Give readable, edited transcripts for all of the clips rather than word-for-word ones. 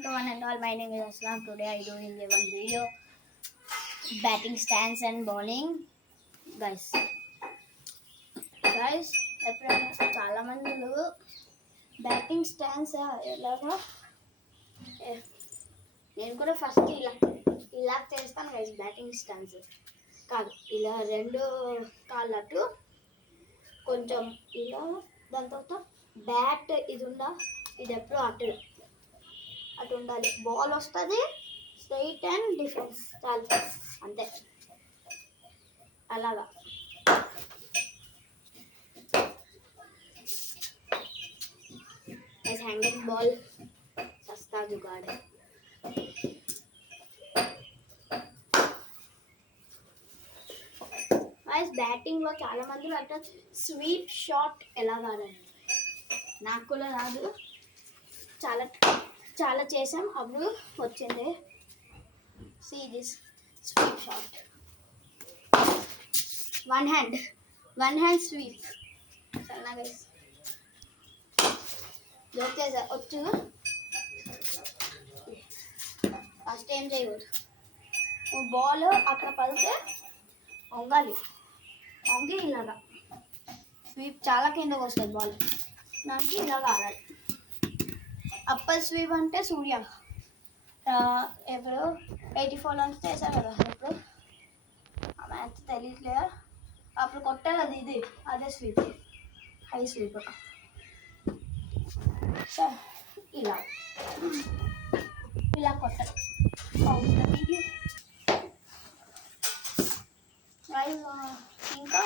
morning to one and all. My name is Aslam. Today I doing a one video batting stance and bowling. Guys ఎప్పుడైనా చాలా మంది batting stance ఎలాగా నేను కూడా ఫస్ట్ ఇలా చేస్తాను గైస్. బ్యాటింగ్ స్టాన్స్ కాదు, ఇలా రెండు కాళ్ళు అటు కొంచెం ఇలా, దాని తర్వాత బ్యాట్ ఇది ఇది ఎప్పుడు అటు ఉండాలి. బాల్ వస్తుంది స్ట్రైట్ అండ్ డిఫెన్స్, చాలు అంతే. అలాగా హ్యాంగింగ్ బాల్ సస్తా జుగాడ్. బ్యాటింగ్లో చాలా మంది అంటారు స్వీప్ షాట్ ఎలా ఆడాలి. నాకు కూడా రాదు, చాలా చేసాం, అప్పుడు వచ్చింది. See this sweep shot, one hand sweep. సరేనా గైస్, జోక్ చేసా వచ్చు. ఫస్ట్ ఏం చేయకూడదు, బాల్ అక్కడ పడితే వంగాలి, వంగి ఇలాగా స్వీప్ చాలా కిందకు వస్తుంది బాల్, నాకు ఇలాగా ఆడాలి. అప్పర్ స్వీప్ అంటే సూర్య ఎప్పుడు 84 రన్స్ చేశారు కదా, ఇప్పుడు ఆ మ్యాచ్ తెలియట్లేదు. అప్పుడు కొట్టారు అది, ఇది అదే స్వీప్, హై స్వీప్. ఇలా కొట్టారు. ఇంకా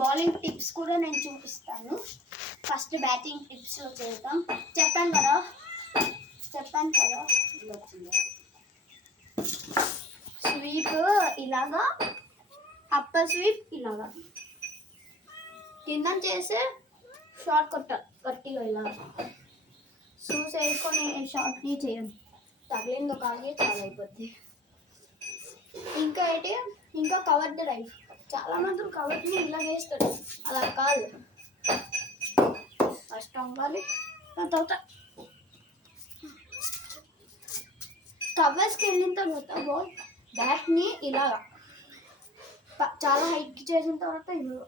బౌలింగ్ టిప్స్ కూడా నేను చూపిస్తాను. ఫస్ట్ బ్యాటింగ్ టిప్స్ చేద్దాం. చెప్పాను కదా స్వీప్ ఇలాగా, అప్పర్ స్వీప్ ఇలాగా, కింద చేస్తే షార్ట్ కొట్టాలి గట్టిగా ఇలా. షూస్ వేసుకొని షార్ట్ని చేయండి, తగిలిందో కాగి చాలా అయిపోద్ది. ఇంకా ఏంటి, ఇంకా కవర్ డ్రైవ్. చాలా మంది కవర్ని ఇలా వేస్తారు, అలా కాదు. ఫస్ట్ అవ్వాలి, దాని తర్వాత కవర్స్కి వెళ్ళిన తర్వాత బాల్ బ్యాట్ని ఇలాగా చాలా హైట్కి చేసిన తర్వాత ఇలా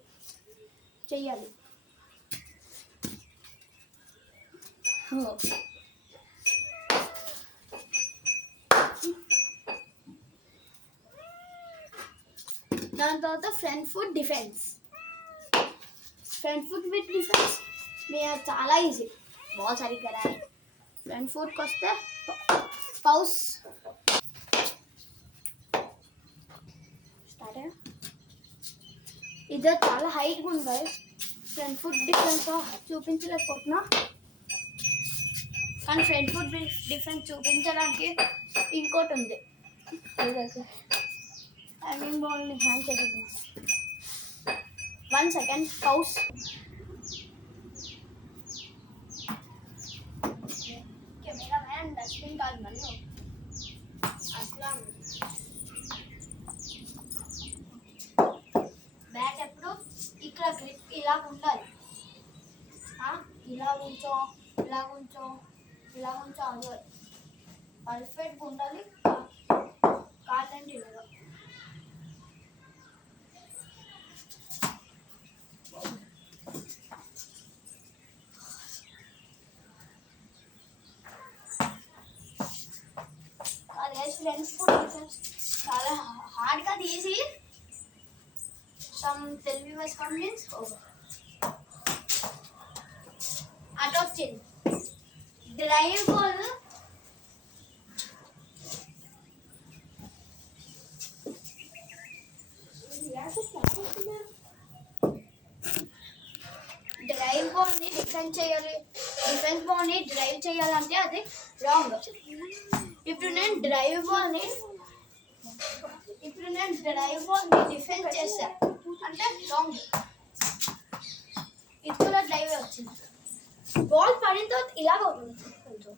చెయ్యాలి. దాని తర్వాత front foot defence. Front foot with defence మీరు చాలా ఈజీ. బాల్ సరిగ్గా రాయి, ఫ్రంట్ ఫుట్కి వస్తే పౌస్ స్టార్ట్. ఇది చాలా హైట్గా ఉంది. ఫ్రంట్ ఫుట్ డిఫెన్స్ చూపించలేకపోతున్నా, కానీ ఫ్రంట్ ఫుట్ డిఫెన్స్ చూపించడానికి ఇంకోటి ఉంది. హ్యాంగింగ్ బాల్ని హ్యాంగ్ చేద్దాం. 1 సెకండ్ పౌస్. కెమెరా మ్యాన్ డస్ట్బిన్ కాదు మళ్ళీ అసలు. బ్యాట్ ఎప్పుడు ఇక్కడ గ్రిప్ ఇలా ఉండాలి. ఇలా ఉంచో అది పర్ఫెక్ట్గా ఉండాలి. కాదండి ఇలాగా ఫ్రెండ్స్. చాలా హార్డ్ కాదు, easy. Some Telugu voice confidence అటు వచ్చింది. డ్రైవ్ బాల్ ని డిఫెన్స్ చేయాలి. డిఫెన్స్ బాల్ ని డ్రైవ్ చేయాలంటే అది రాంగ్. ఇప్పుడు నేను డ్రైవ్ బాల్ ని డిఫెన్స్ చేస్తా అంటే రాంగ్. ఇది కూడా డ్రైవ్ వచ్చింది. బాల్ పడిన తర్వాత ఇలాగ అవుతుంది కొంచెం.